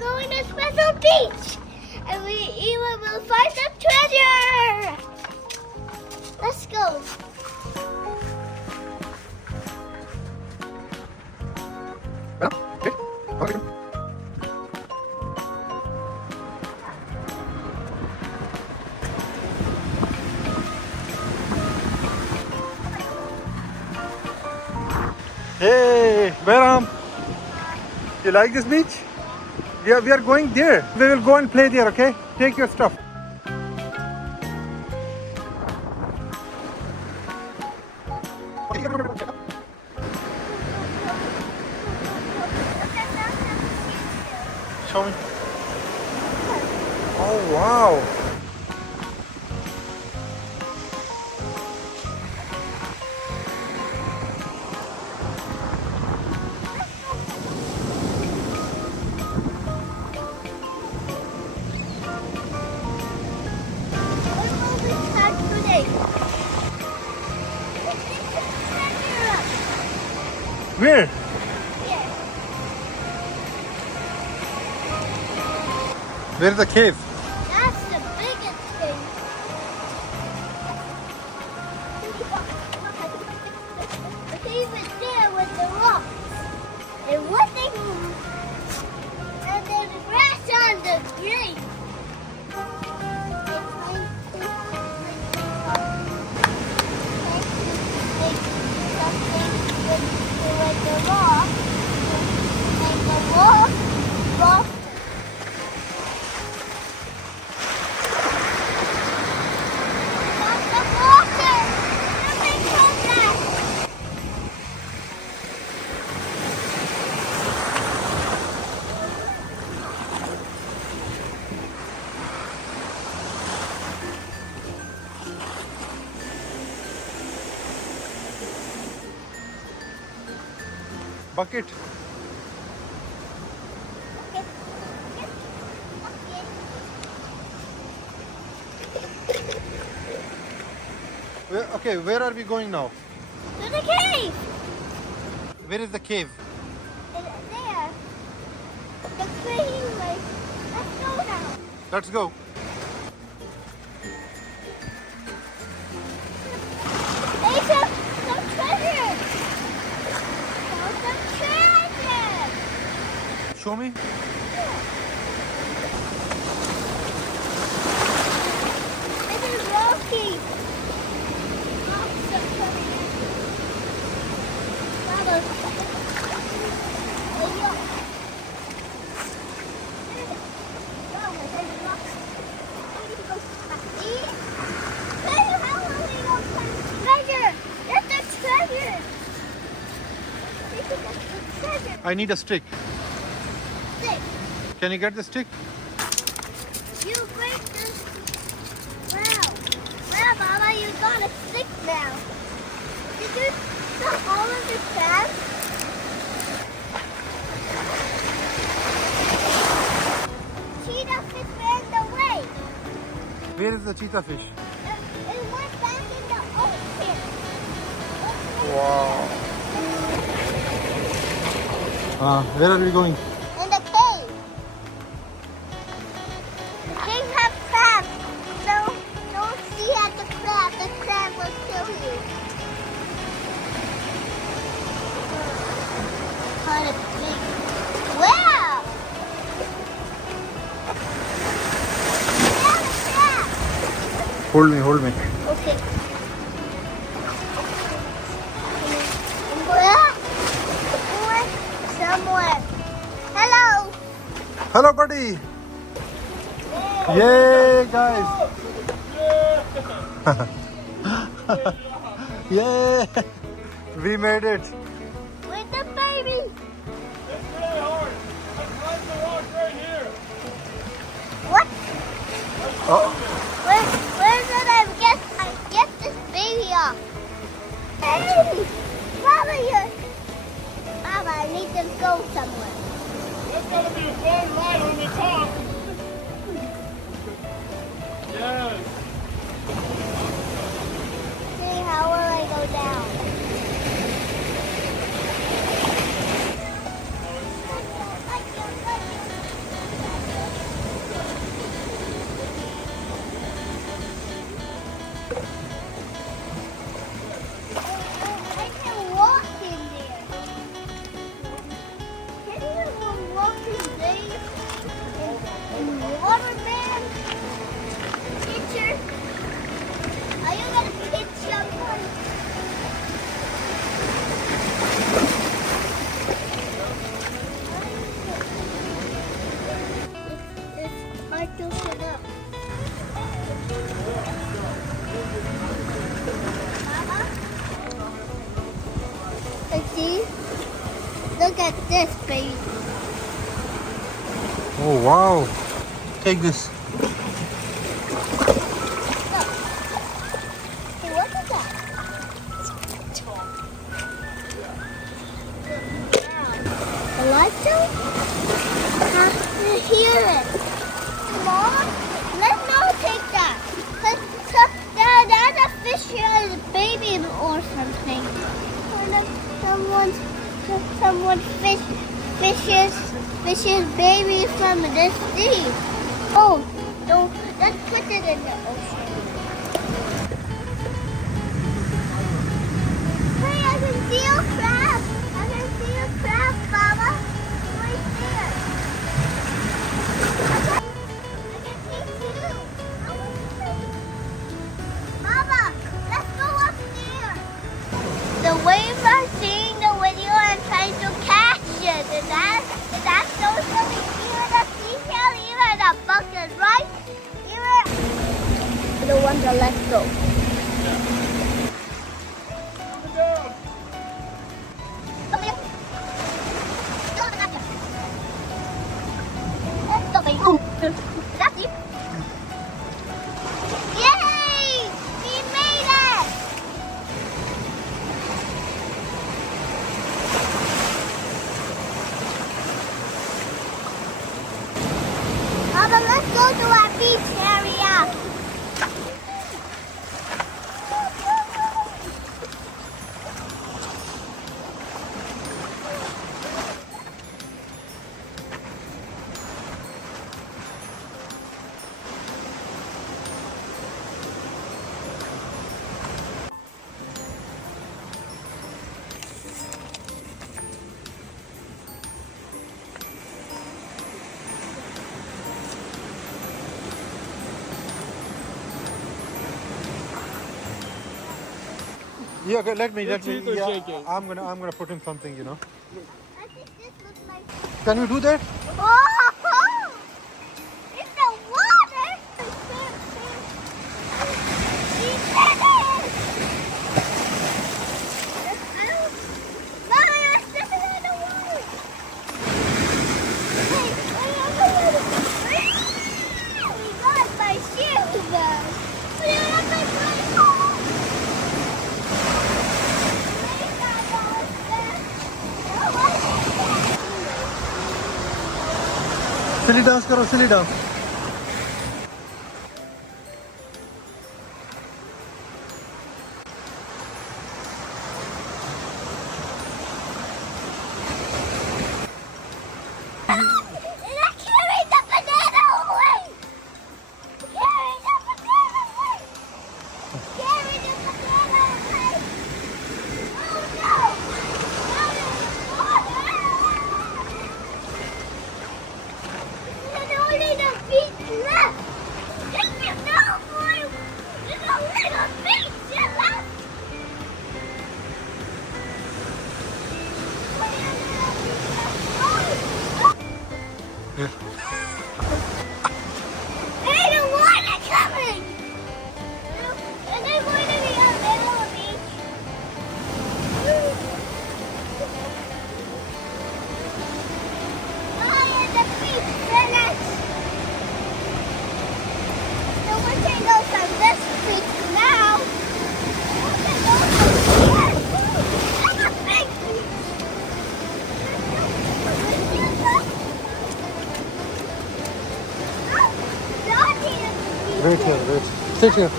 going to Special Beach, and we even will find some treasure. Let's go. Hey, Behram, you like this beach? We are going there. We will go and play there, okay? Take your stuff. Show me. Oh, wow. Where? Where is the cave? That's the biggest thing. The cave is there with the rocks. And what they and there's grass on the grave. With the rock, and the rock. Bucket. Okay, where are we going now? To the cave! Where is the cave? There. The cave, like, let's go now. Let's go. There's some treasure. Some treasure. Show me. This is rocky. Rocks are coming in. Mama. Oh, yeah. Mama, there's rocks. I need to go back. See? Treasure, how will we go back? Treasure. That's the treasure. This is the treasure. I need a stick. Stick. Can you get the stick? You break this. Wow. Wow, Mama, you got a stick now. Did you stop all of the crabs? Cheetah fish ran away. Where is the cheetah fish? It went back in the ocean. Wow. Where are we going? In the cave. The cave has crabs. So don't see at the crab. The crab will kill you. Kind of big. Wow! Yeah, the crab. Hold me, hold me. Okay. Where? Somewhere. Hello. Hello, buddy. Yay, guys. Yay. We made it. With the baby. It's really hard. I'm climbing the rock right here. What? Oh, Where did I get this baby off? Hey, Mama, I need to go somewhere. That's going to be a fun ride on the top. Yes. See, how will I go down? this, baby. Oh wow. Take this. Hey, what is that? The light show? I can hear it. Mom, let's not take that. Cause that's a fish here, a baby or something. Someone fishes baby from this sea. Oh, don't, let's put it in the ocean. Hey, I can see a crab. I can see a crab, Mama. Right there. I can see two. Mama, let's go up there. The waves are seeing the video and trying to catch it. Is that so silly? Even the seashell, even the bucket, right? Even the one that let's go. That's it. Yay! We made it! Mama, let's go to our beach area. Yeah, okay, let me. Your teeth are shaking. I'm gonna put in something, you know. I think this looks like... Can you do that? Oh! In the water! We did it! Mama, you're stepping in the water! We got my shoes! We got my home! Silly dance karo, silly dance. Hey, the water coming! And they're going to be on the middle of the beach. Oh, the beach finished. So we can go from this beach now. We can go from here too. That's a big beach. Wait here, wait. Sit here.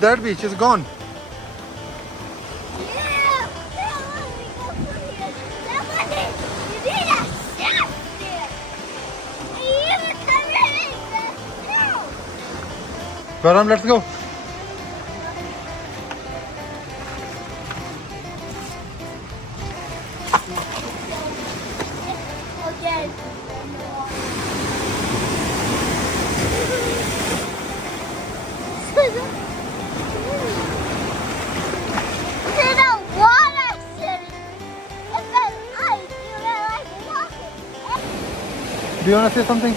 That beach is gone. Baram, let's go. Okay. To the water city. It says ice. You realize it's walking. Do you want to say something?